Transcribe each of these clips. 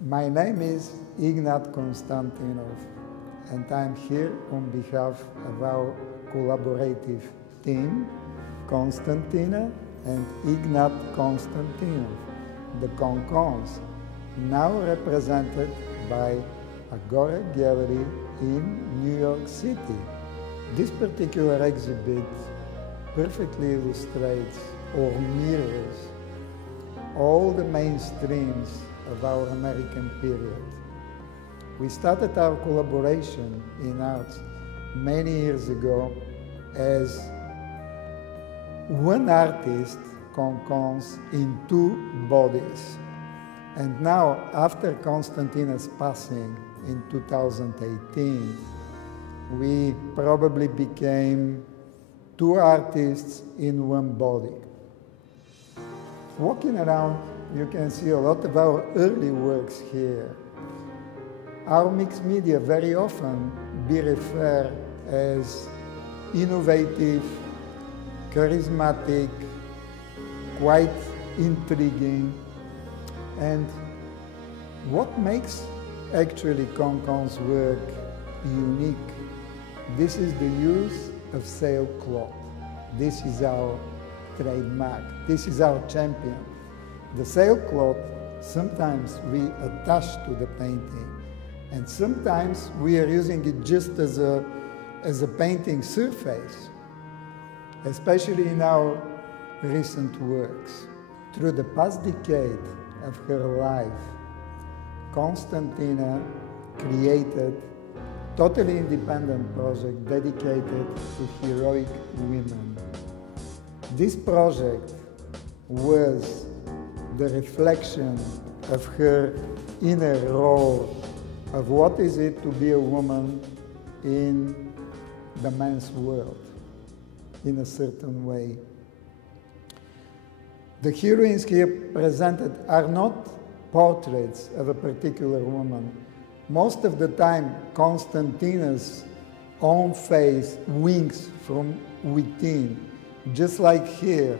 My name is Ignat Konstantinov, and I'm here on behalf of our collaborative team, Konstantina and Ignat Konstantinov, the KonKons, now represented by Agora Gallery in New York City. This particular exhibit perfectly illustrates or mirrors all the mainstreams of our American period. We started our collaboration in arts many years ago as one artist, KonKons, in two bodies. And now, after Konstantina's passing in 2018, we probably became two artists in one body. Walking around, you can see a lot of our early works here. Our mixed media very often be referred as innovative, charismatic, quite intriguing. And what makes actually KonKons' work unique? This is the use of sailcloth. This is our trademark. This is our champion. The sailcloth, sometimes we attach to the painting, and sometimes we are using it just as a painting surface, especially in our recent works. Through the past decade of her life, Konstantina created a totally independent project dedicated to heroic women. This project was the reflection of her inner role of what is it to be a woman in the man's world, in a certain way. The heroines here presented are not portraits of a particular woman. Most of the time, Konstantina's own face winks from within, just like here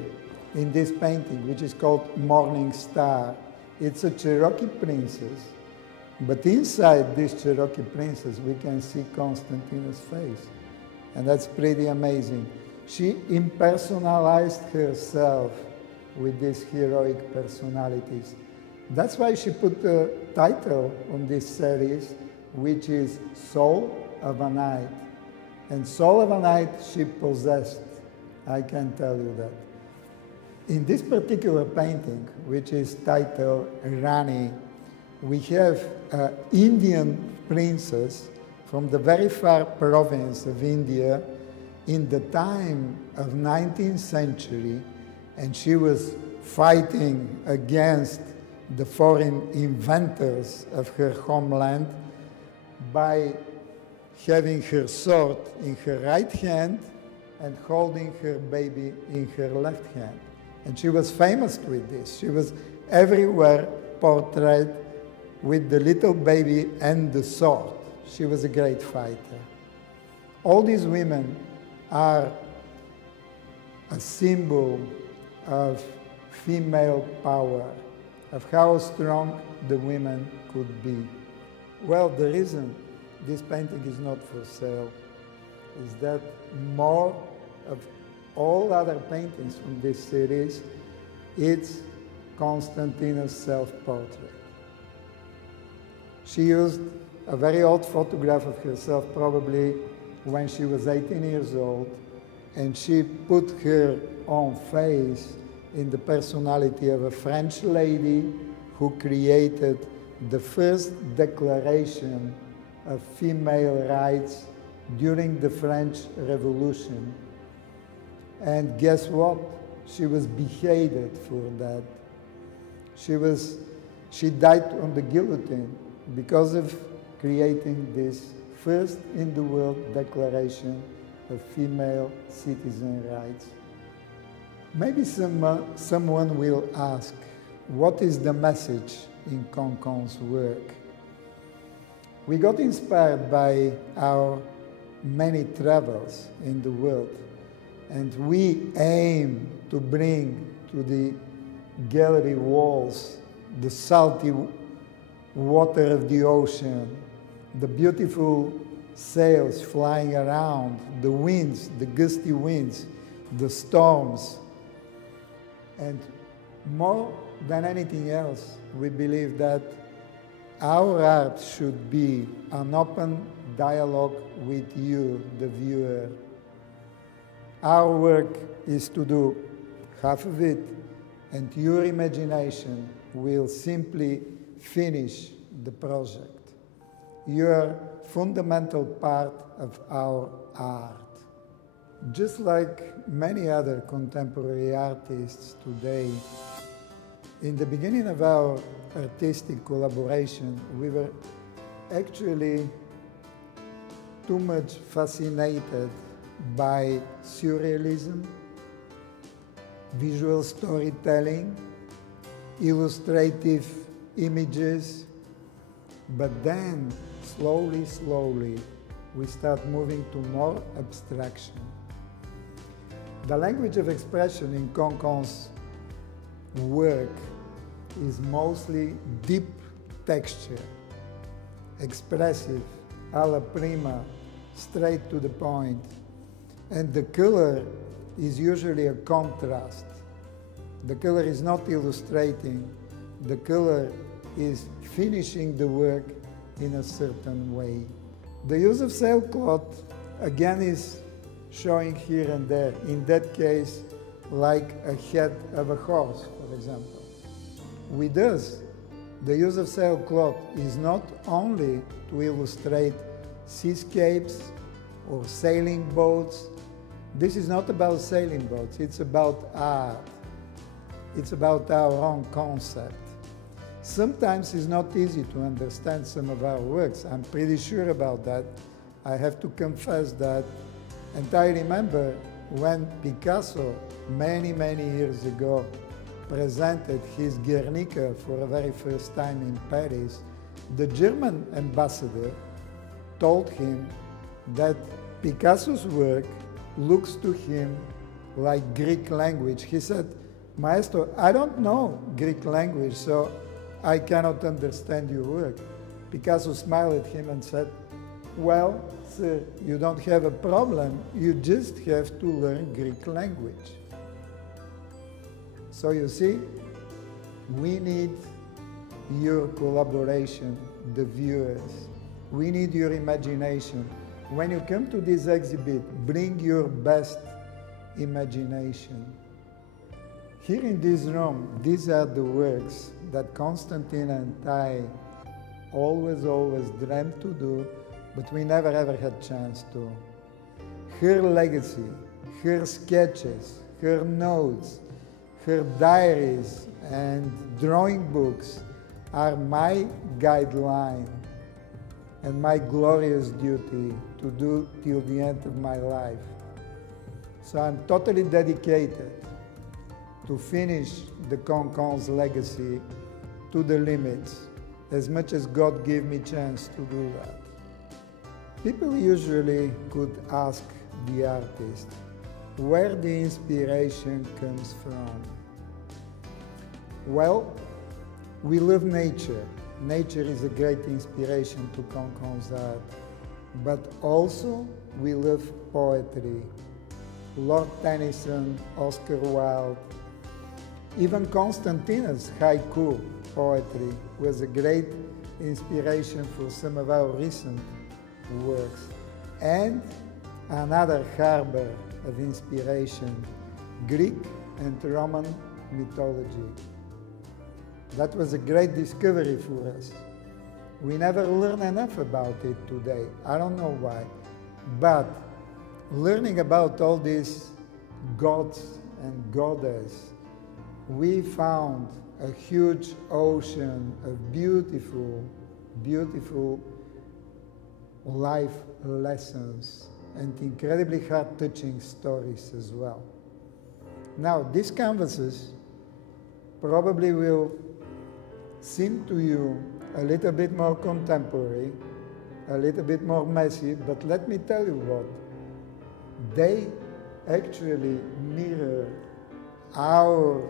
in this painting, which is called Morning Star. It's a Cherokee princess, but inside this Cherokee princess, we can see Konstantina's face, and that's pretty amazing. She impersonalized herself with these heroic personalities. That's why she put the title on this series, which is Soul of a Night. And Soul of a Night she possessed, I can tell you that. In this particular painting, which is titled Rani, we have an Indian princess from the very far province of India in the time of 19th century, and she was fighting against the foreign inventors of her homeland by having her sword in her right hand and holding her baby in her left hand. And she was famous with this. She was everywhere portrayed with the little baby and the sword. She was a great fighter. All these women are a symbol of female power, of how strong the women could be. Well, the reason this painting is not for sale is that more of all other paintings from this series, it's Konstantina's self-portrait. She used a very old photograph of herself, probably when she was 18 years old, and she put her own face in the personality of a French lady who created the first declaration of female rights during the French Revolution. And guess what? She was beheaded for that. She died on the guillotine because of creating this first in the world declaration of female citizen rights. Maybe someone will ask, what is the message in KonKons' work? We got inspired by our many travels in the world, and we aim to bring to the gallery walls the salty water of the ocean, the beautiful sails flying around, the winds, the gusty winds, the storms. And more than anything else, we believe that our art should be an open dialogue with you, the viewer. Our work is to do half of it, and your imagination will simply finish the project. You are a fundamental part of our art. Just like many other contemporary artists today, in the beginning of our artistic collaboration, we were actually too much fascinated by surrealism, visual storytelling, illustrative images, but then slowly, we start moving to more abstraction. The language of expression in KonKons' work is mostly deep texture, expressive, alla prima, straight to the point. And the color is usually a contrast. The color is not illustrating, the color is finishing the work in a certain way. The use of sailcloth, again, is showing here and there. In that case, like a head of a horse, for example. With us, the use of sailcloth is not only to illustrate seascapes or sailing boats. This is not about sailing boats, it's about art. It's about our own concept. Sometimes it's not easy to understand some of our works. I'm pretty sure about that. I have to confess that. And I remember when Picasso, many years ago, presented his Guernica for the very first time in Paris, the German ambassador told him that Picasso's work looks to him like Greek language. He said, "Maestro, I don't know Greek language, so I cannot understand your work." Picasso smiled at him and said, "Well, sir, you don't have a problem. You just have to learn Greek language." So you see, we need your collaboration, the viewers. We need your imagination. When you come to this exhibit, bring your best imagination. Here in this room, these are the works that Konstantina and I always dreamt to do, but we never ever had chance to. Her legacy, her sketches, her notes, her diaries and drawing books are my guideline and my glorious duty to do till the end of my life. So I'm totally dedicated to finish the KonKons legacy to the limits, as much as God gave me chance to do that. People usually could ask the artist where the inspiration comes from. Well, we love nature. Nature is a great inspiration to KonKons art, but also we love poetry. Lord Tennyson, Oscar Wilde, even Konstantina's haiku poetry was a great inspiration for some of our recent works. And another harbor of inspiration, Greek and Roman mythology. That was a great discovery for us. We never learn enough about it today. I don't know why. But learning about all these gods and goddesses, we found a huge ocean of beautiful life lessons and incredibly heart-touching stories as well. Now, these canvases probably will seem to you a little bit more contemporary, a little bit more messy, but let me tell you what, they actually mirror our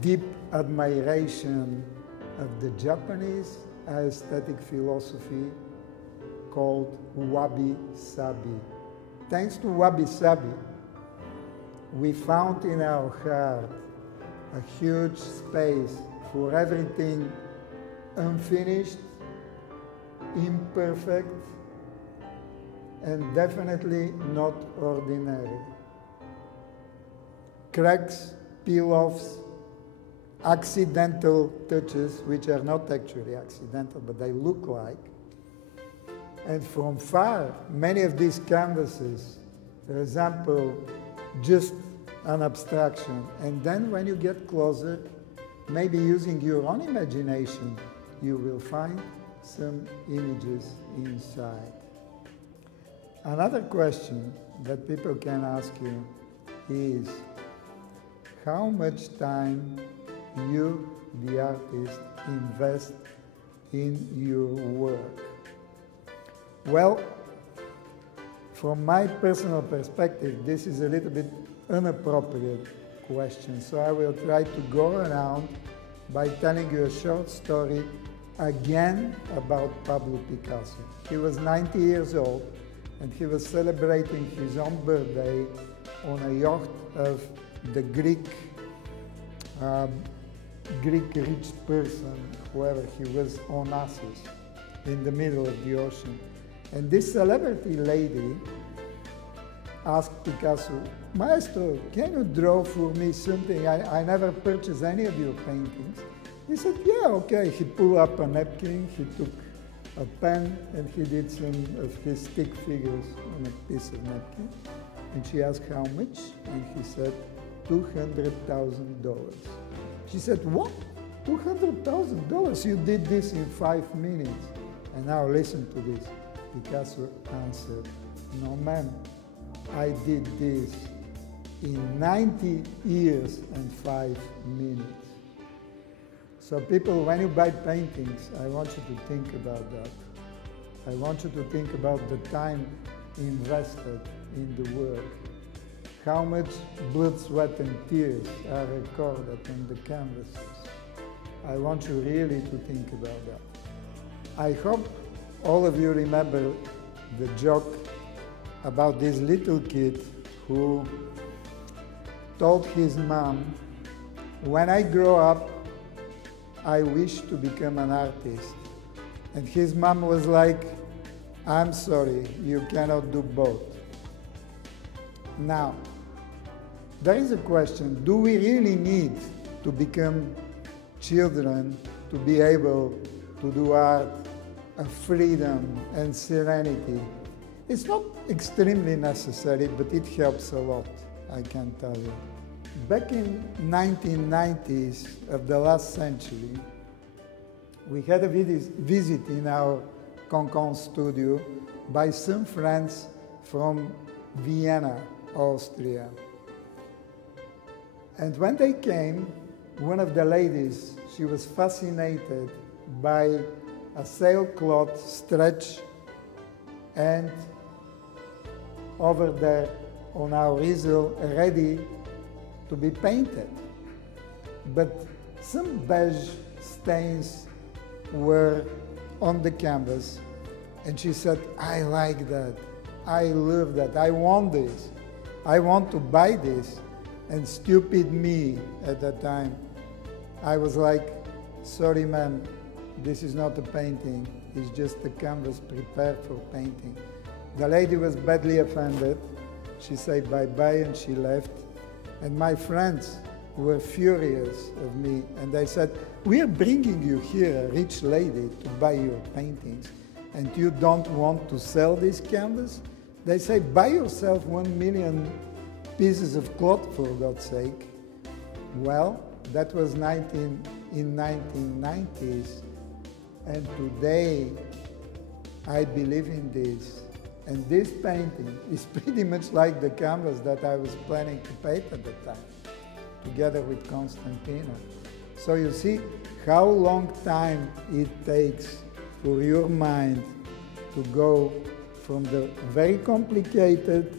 deep admiration of the Japanese aesthetic philosophy called wabi-sabi. Thanks to wabi-sabi, we found in our heart a huge space for everything unfinished, imperfect, and definitely not ordinary. Cracks, peel-offs, accidental touches, which are not actually accidental, but they look like. And from far, many of these canvases resemble just an abstraction. And then when you get closer, maybe using your own imagination, you will find some images inside. Another question that people can ask you is, how much time you, the artist, invest in your work? Well, from my personal perspective, this is a little bit inappropriate question, so I will try to go around by telling you a short story again about Pablo Picasso. He was 90 years old, and he was celebrating his own birthday on a yacht of the Greek rich person, whoever he was, Onassis, in the middle of the ocean. And this celebrity lady asked Picasso, "Maestro, can you draw for me something? I never purchased any of your paintings." He said, "Yeah, okay." He pulled up a napkin, he took a pen, and he did some of his stick figures on a piece of napkin. And she asked how much, and he said, $200,000. She said, "What? $200,000? You did this in 5 minutes." And now listen to this. Picasso answered, "No, ma'am, I did this in 90 years and 5 minutes." So people, when you buy paintings, I want you to think about that. I want you to think about the time invested in the work. How much blood, sweat, and tears are recorded on the canvases. I want you really to think about that. I hope all of you remember the joke about this little kid who told his mom, "When I grow up, I wish to become an artist." And his mom was like, "I'm sorry, you cannot do both." Now, there is a question, do we really need to become children to be able to do art of freedom and serenity? It's not extremely necessary, but it helps a lot, I can tell you. Back in 1990s of the last century, we had a visit in our KonKons studio by some friends from Vienna, Austria. And when they came, one of the ladies, she was fascinated by a sailcloth stretch, and over there on our easel, ready to be painted. But some beige stains were on the canvas, and she said, "I like that, I love that, I want this, I want to buy this." And stupid me at that time, I was like, "Sorry ma'am, this is not a painting, it's just a canvas prepared for painting." The lady was badly offended. She said bye-bye and she left. And my friends were furious of me, and they said, "We are bringing you here, a rich lady, to buy your paintings, and you don't want to sell this canvas?" They say, "Buy yourself 1 million pieces of cloth, for God's sake." Well, that was in 1990s, and today I believe in this. And this painting is pretty much like the canvas that I was planning to paint at the time, together with Konstantina. So you see how long time it takes for your mind to go from the very complicated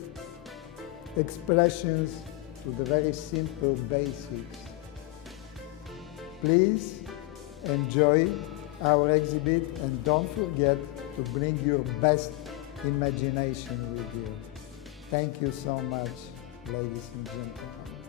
expressions to the very simple basics. Please enjoy our exhibit and don't forget to bring your best imagination with you. Thank you so much, ladies and gentlemen.